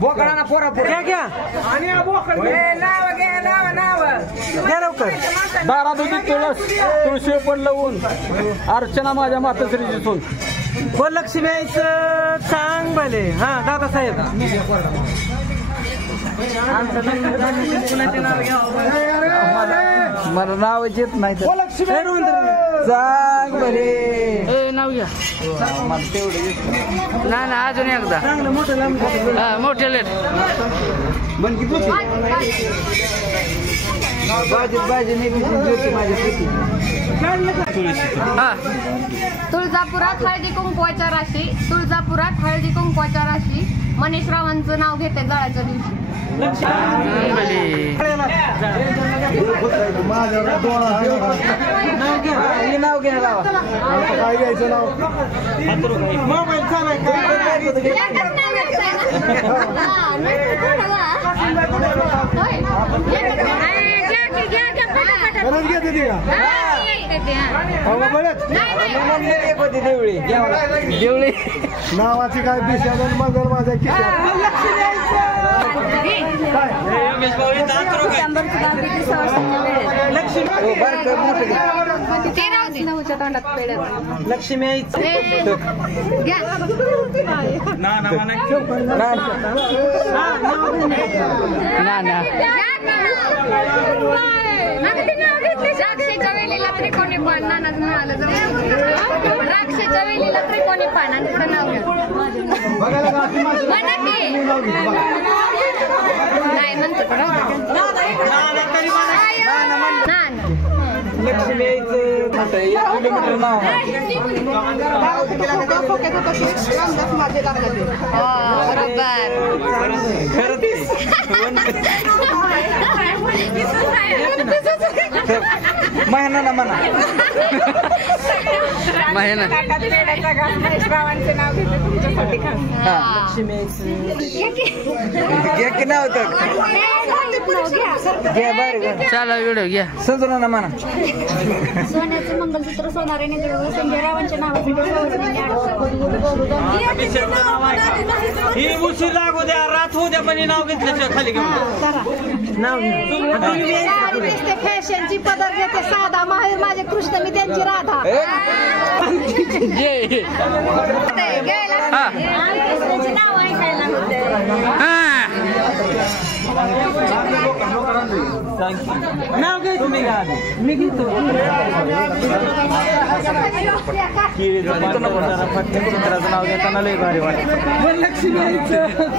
बोकडाना पोरा घ्या घ्या घ्या लवकर. दारादुधी तुळशी पण लावून अर्चना माझ्या मातोश्रीची सून. हो लक्ष्मी आईचं सांग भले. हा दादासाहेब मला नाव येत नाही सांग बरे नाव घ्या ना ना अजून एकदा चांगलं मोठं लांब मोठे लेट बन किती बाजी तुळजापुरात हळदी कुंकवाच्या राशी. तुळजापुरात हळदी कुंकवाच्या राशी. मनीषरावांचं नाव घेते जाळ्याच्या दिवशी. नाव घ्यायला काय घ्यायचं नाव मोबाईल देवळी नावाची काय दिशा मगर माझ्या लक्ष्मी आईचं द्राक्षेच्या वेलीला त्रिकोणी पान. नानाच म्हणालं द्राक्षेच्या वेलीला त्रिकोणी पान आणि पुढे नाव नाही म्हणतो लक्ष्मी किलोमीटर नाव महिना ना म्हणा महिना घ्या की नाव तर घ्या बरं चला व्हिडिओ घ्या. सजून ना म्हणा सोन्याचं मंगलसूत्र सोनाराने जुळवलं. संजय रावांच्या नावासाठी ही उशीर लागू द्या रात होऊ द्या पण नाव घेतल्याशिवाय खाली घेऊन नाव घ्या. फॅशनची पदर घेते साधा माहेर माझे कृष्ण मी त्यांची राधा. कृष्णाची नाव ऐकायला होते. नाव घ्या तुम्ही मी घेतो. नाव घेताना लय भारी वाटत. लक्ष्मी आईचं